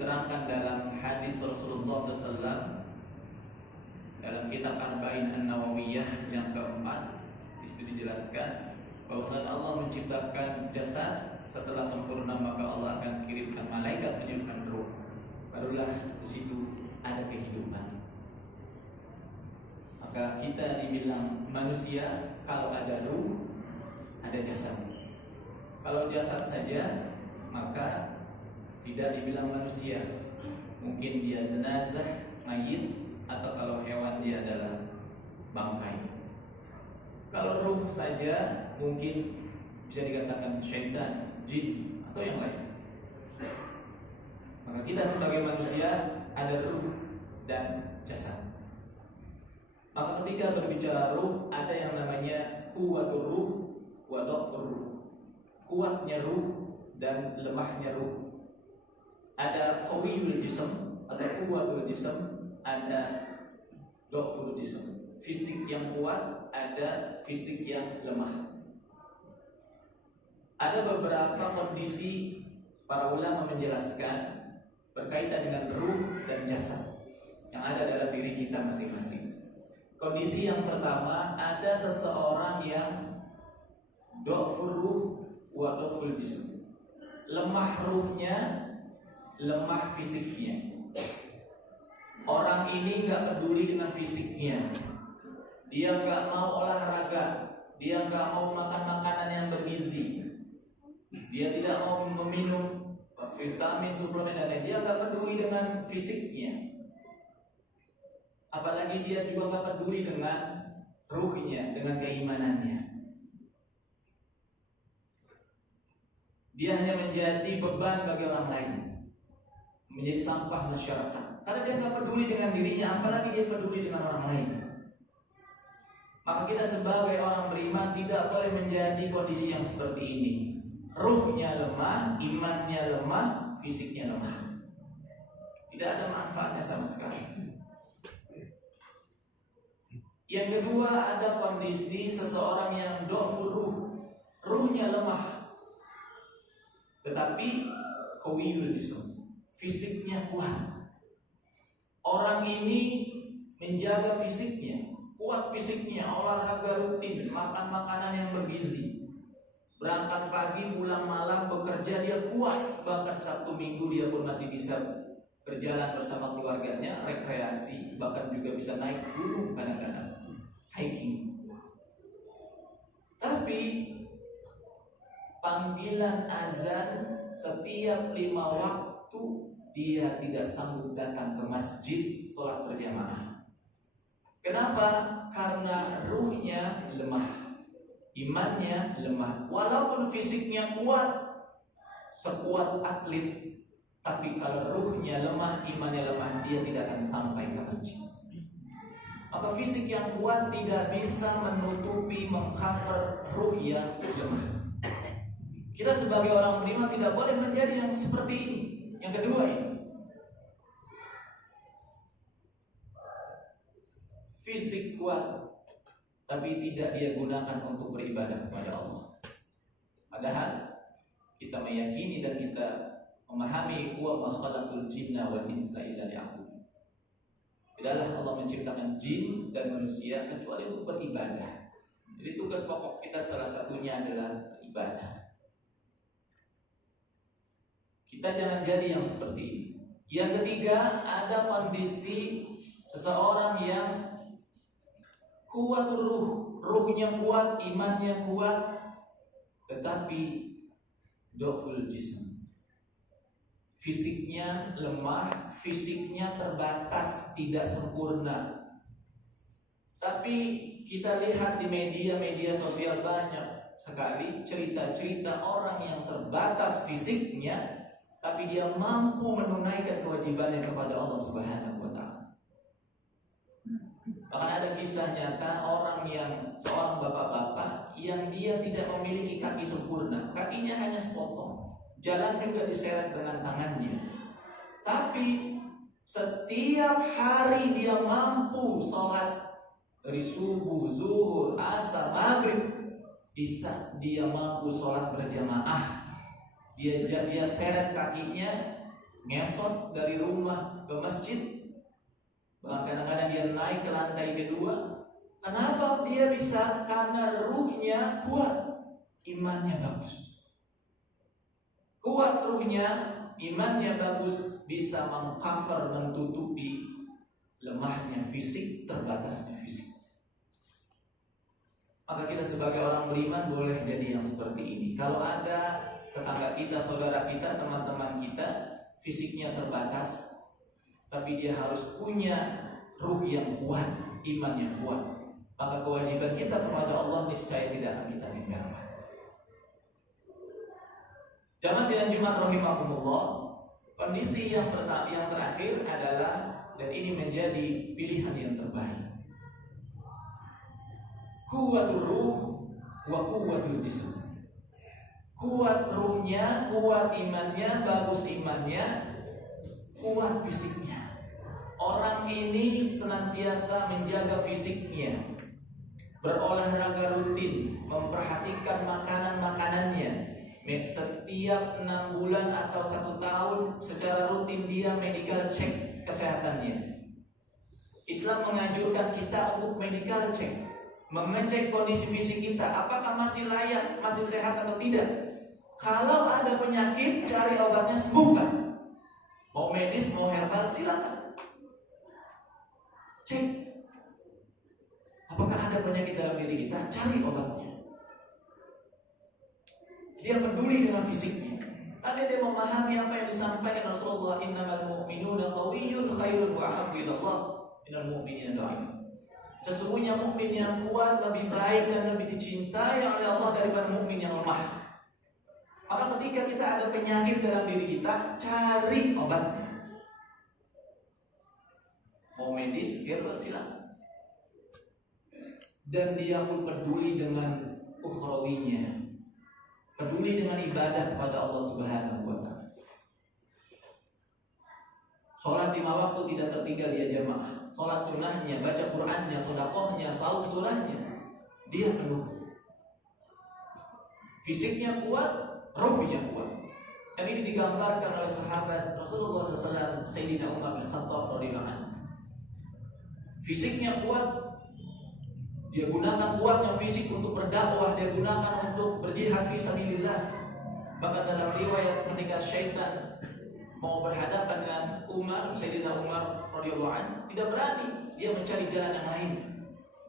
diterangkan dalam hadis Rasulullah SAW dalam kitab Arba'in An-Nawawiyah yang keempat. Di situ dijelaskan bahwasanya Allah menciptakan jasad, setelah sempurna maka Allah akan kirimkan malaikat menyiapkan ruh. Barulah di situ ada kehidupan. Maka kita dibilang manusia kalau ada ruh, ada jasad. Kalau jasad saja maka tidak dibilang manusia. Mungkin dia jenazah, mayit, atau kalau hewan dia adalah bangkai. Kalau ruh saja mungkin bisa dikatakan syaitan, jin, atau yang lain. Maka kita sebagai manusia ada ruh dan jasad. Maka ketika berbicara ruh, ada yang namanya quwwatur ruh wa dha'fur ruh. Kuatnya ruh dan lemahnya ruh. Ada qawiyul jism atau quwwatul jism, ada dha'ful jism. Fisik yang kuat, ada fisik yang lemah. Ada beberapa kondisi para ulama menjelaskan berkaitan dengan ruh dan jasad yang ada dalam diri kita masing-masing. Kondisi yang pertama, ada seseorang yang dha'fur ruh wa dha'ful jism. Lemah ruhnya, lemah fisiknya. Orang ini gak peduli dengan fisiknya. Dia gak mau olahraga. Dia gak mau makan makanan yang bergizi. Dia tidak mau meminum vitamin, suplemen dan lain. Dia gak peduli dengan fisiknya. Apalagi dia juga gak peduli dengan ruhnya, dengan keimanannya. Dia hanya menjadi beban bagi orang lain, menjadi sampah masyarakat. Karena dia gak peduli dengan dirinya, apalagi dia peduli dengan orang lain. Maka kita sebagai orang beriman tidak boleh menjadi kondisi yang seperti ini. Ruhnya lemah, imannya lemah, fisiknya lemah. Tidak ada manfaatnya sama sekali. Yang kedua, ada kondisi seseorang yang dha'fur ruh. Ruhnya lemah, tetapi qawiyul jism, fisiknya kuat. Orang ini menjaga fisiknya, kuat fisiknya, olahraga rutin, makan makanan yang bergizi, berangkat pagi, pulang malam, bekerja, dia kuat. Bahkan Sabtu Minggu dia pun masih bisa berjalan bersama keluarganya, rekreasi, bahkan juga bisa naik gunung kadang-kadang, hiking. Tapi panggilan azan setiap 5 waktu dia tidak sanggup datang ke masjid sholat berjamaah. Kenapa? Karena ruhnya lemah, imannya lemah. Walaupun fisiknya kuat, sekuat atlet, tapi kalau ruhnya lemah, imannya lemah, dia tidak akan sampai ke masjid. Maka fisik yang kuat tidak bisa menutupi, mengcover ruh yang lemah. Kita sebagai orang beriman tidak boleh menjadi yang seperti ini. Yang kedua ini, fisik kuat tapi tidak dia gunakan untuk beribadah kepada Allah. Padahal kita meyakini dan kita memahami wa ma khalaqul jinna wal insa illa liya'budun. Tidaklah Allah menciptakan jin dan manusia kecuali untuk beribadah. Jadi tugas pokok kita salah satunya adalah ibadah. Kita jangan jadi yang seperti ini. Yang ketiga, ada kondisi seseorang yang kuat ruh, ruhnya kuat, imannya kuat, tetapi dha'ful jism, fisiknya lemah, fisiknya terbatas, tidak sempurna. Tapi kita lihat di media sosial banyak sekali cerita-cerita orang yang terbatas fisiknya, tapi dia mampu menunaikan kewajibannya kepada Allah Subhanahu wa ta'ala. Bahkan ada kisah nyata seorang bapak-bapak yang dia tidak memiliki kaki sempurna, kakinya hanya sepotong, jalan juga diseret dengan tangannya. Tapi setiap hari dia mampu sholat dari subuh, zuhur, asar, maghrib, bisa dia mampu sholat berjamaah. Dia seret kakinya ngesot dari rumah ke masjid, bahkan kadang-kadang dia naik ke lantai kedua. Kenapa dia bisa? Karena ruhnya kuat, imannya bagus. Kuat ruhnya, imannya bagus, bisa mengcover, menutupi lemahnya fisik, terbatasnya fisik. Maka kita sebagai orang beriman boleh jadi yang seperti ini. Kalau ada tetangga kita, saudara kita, teman-teman kita, fisiknya terbatas, tapi dia harus punya ruh yang kuat, iman yang kuat, maka kewajiban kita kepada Allah niscaya tidak akan kita tinggalkan. Jamaah sidang Jumat rahimakumullah, kondisi yang pertama, yang terakhir adalah, dan ini menjadi pilihan yang terbaik, kuatul ruh wa kuatul jism. Kuat ruhnya, kuat imannya, bagus imannya, kuat fisiknya. Orang ini senantiasa menjaga fisiknya, berolahraga rutin, memperhatikan makanan-makanannya. Setiap 6 bulan atau 1 tahun secara rutin dia medical check kesehatannya. Islam menganjurkan kita untuk medical check, mengecek kondisi fisik kita, apakah masih layak, masih sehat atau tidak. Kalau ada penyakit, cari obatnya, sembuhkan. Mau medis, mau herbal, silakan. Cek apakah ada penyakit dalam diri kita, cari obatnya. Dia peduli dengan fisiknya, karena dia memahami apa yang disampaikan Rasulullah, innamal mu'minuna qawiyyun khairun wa ahabbu ilallah minal mu'minina dha'if. Sesungguhnya mukmin yang kuat lebih baik dan lebih dicintai oleh Allah daripada mukmin yang lemah. Maka ketika kita ada penyakit dalam diri kita, cari obatnya. Mau medis, herbal, silakan. Dan dia pun peduli dengan ukhrawinya, peduli dengan ibadah kepada Allah Subhanahu wa ta'ala. Sholat 5 waktu tidak tertinggal dia jamaah. Sholat sunnahnya, baca Qur'annya, sedekahnya, saum surahnya, dia penuh. Fisiknya kuat, ruhnya kuat. Dan ini digambarkan oleh sahabat Rasulullah SAW, Sayyidina Umar bin Khattab radhiyallahu anhu. Fisiknya kuat, dia gunakan kuatnya fisik untuk berdakwah, dia gunakan untuk berjihad fi sabilillah. Bahkan dalam riwayat ketika syaitan mau berhadapan dengan Umar, Sayyidina Umar radhiyallahu anhu, tidak berani, dia mencari jalan yang lain.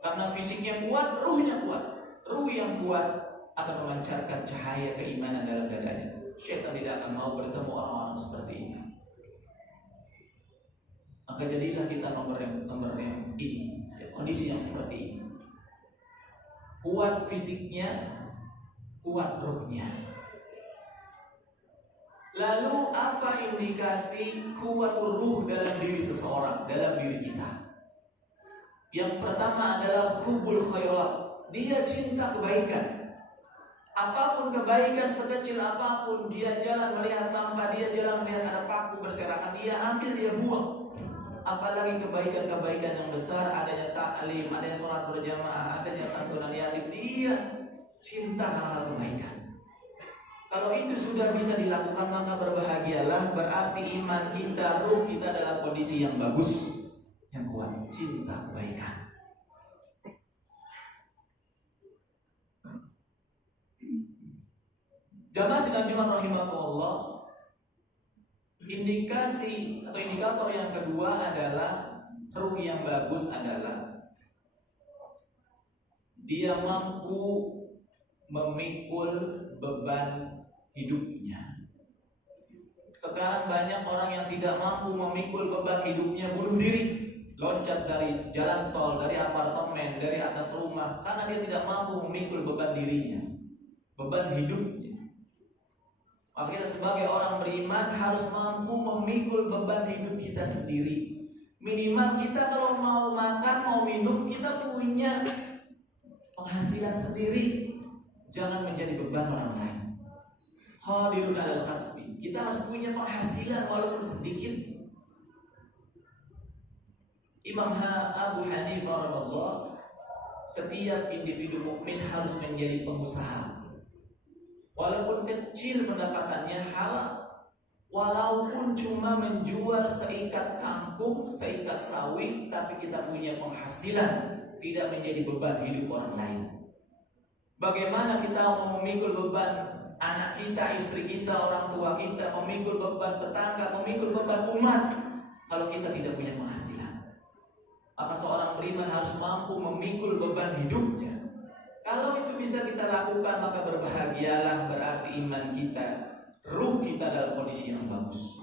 Karena fisiknya kuat, ruhnya kuat. Ruh yang kuat akan memancarkan cahaya keimanan dalam dadanya. Syaitan tidak akan mau bertemu orang-orang seperti itu. Maka jadilah kita nomor yang ini, kondisi yang seperti ini. Kuat fisiknya, kuat ruhnya. Lalu apa indikasi kuat ruh dalam diri seseorang, dalam diri kita? Yang pertama adalah hubbul khairat. Dia cinta kebaikan. Apapun kebaikan, sekecil apapun, dia jalan melihat sampah, dia jalan melihat ada paku berserakan, dia ambil, dia buang. Apalagi kebaikan-kebaikan yang besar, adanya ta'lim, adanya sholat berjamaah, adanya santunan yatim, dia cinta hal-hal kebaikan. Kalau itu sudah bisa dilakukan, maka berbahagialah, berarti iman kita, ruh kita dalam kondisi yang bagus, yang kuat, cinta kebaikan. Jamaah sidang Jumat rahimakumullah, indikasi atau indikator yang kedua adalah ruh yang bagus adalah dia mampu memikul beban hidupnya. Sekarang banyak orang yang tidak mampu memikul beban hidupnya, bunuh diri, loncat dari jalan tol, dari apartemen, dari atas rumah, karena dia tidak mampu memikul beban dirinya, beban hidupnya. Akhirnya sebagai orang beriman harus mampu memikul beban hidup kita sendiri. Minimal kita kalau mau makan, mau minum, kita punya penghasilan sendiri. Jangan menjadi beban orang lain. Qadirun 'alal kasbi. Kita harus punya penghasilan walaupun sedikit. Imam Abu Hanifah rahimahullah, setiap individu mukmin harus menjadi pengusaha. Walaupun kecil pendapatannya halal. Walaupun cuma menjual seikat kangkung, seikat sawit, tapi kita punya penghasilan, tidak menjadi beban hidup orang lain. Bagaimana kita mau memikul beban anak kita, istri kita, orang tua kita, memikul beban tetangga, memikul beban umat, kalau kita tidak punya penghasilan? Maka seorang beriman harus mampu memikul beban hidupnya. Kalau itu bisa kita lakukan, maka berbahagialah, berarti iman kita, ruh kita dalam kondisi yang bagus.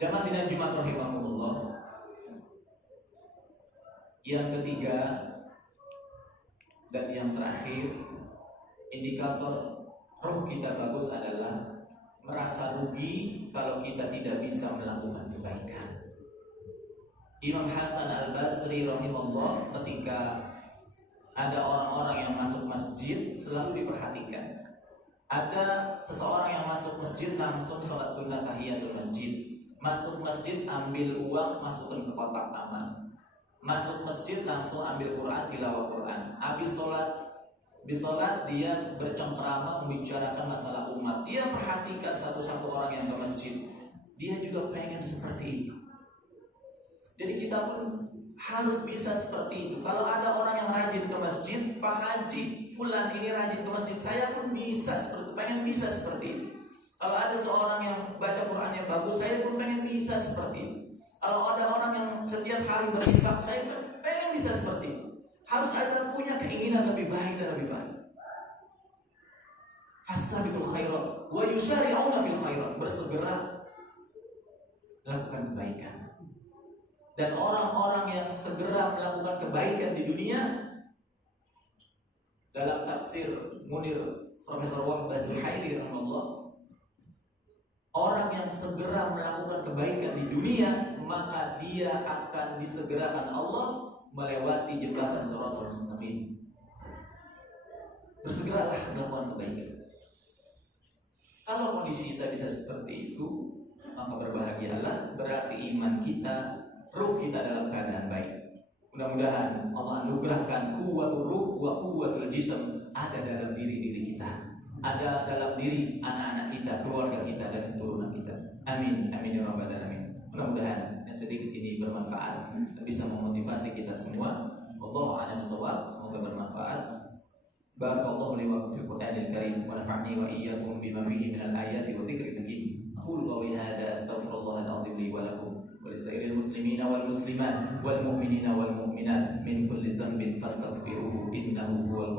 Jamaah sidang Jumat rahimahumullah. Yang ketiga dan yang terakhir, indikator ruh kita bagus adalah merasa rugi kalau kita tidak bisa melakukan kebaikan. Imam Hasan Al-Basri rahimahullah ketika ada orang-orang yang masuk masjid selalu diperhatikan. Ada seseorang yang masuk masjid langsung sholat sunnah tahiyatul masjid. Masuk masjid ambil uang, masukkan ke kotak aman. Masuk masjid langsung ambil Quran, tilawah Quran. Habis sholat dia bercengkrama membicarakan masalah umat. Dia perhatikan satu-satu orang yang ke masjid. Dia juga pengen seperti itu. Jadi kita pun harus bisa seperti itu. Kalau ada orang yang rajin ke masjid, Pak Haji fulan ini rajin ke masjid, saya pun bisa seperti itu, pengen bisa seperti itu. Kalau ada seorang yang baca Quran yang bagus, saya pun pengen bisa seperti itu. Kalau ada orang yang setiap hari berinfak, saya pengen bisa seperti itu. Harus ada punya keinginan lebih baik dan lebih baik. Fastabiqul khairat wa yusari'una fil khairat, bersegera lakukan kebaikan. Dan orang-orang yang segera melakukan kebaikan di dunia, dalam tafsir Munir Profesor Wahbah Zuhaili rahimahullah, orang yang segera melakukan kebaikan di dunia, maka dia akan disegerakan Allah melewati jembatan Shiratal Mustaqim. Bersegeralah melakukan kebaikan. Kalau kondisi kita bisa seperti itu, maka berbahagialah, berarti iman kita, ruh kita dalam keadaan baik. Mudah-mudahan Allah anugerahkan kuwatul ruh wa kuwatul jism ada dalam diri kita, ada dalam diri anak-anak kita, keluarga kita, dan keturunan kita. Amin, amin ya rabbal alamin. Mudah-mudahan yang sedikit ini bermanfaat, bisa memotivasi kita semua. Wallahu a'lam bishawab. Semoga bermanfaat. Barakallahu li wa lakum fil Qur'anil Karim wa nafa'ni wa iyyakum bima fihi minal ayati wa dzikril hakim. Aqulu qawli hadza astaghfirullahal azim li wa lakum wa lisairil muslimina wal muslimat wal mu'minina wal mu'minat min kulli dhanbin fastaghfiruhu innahu huwal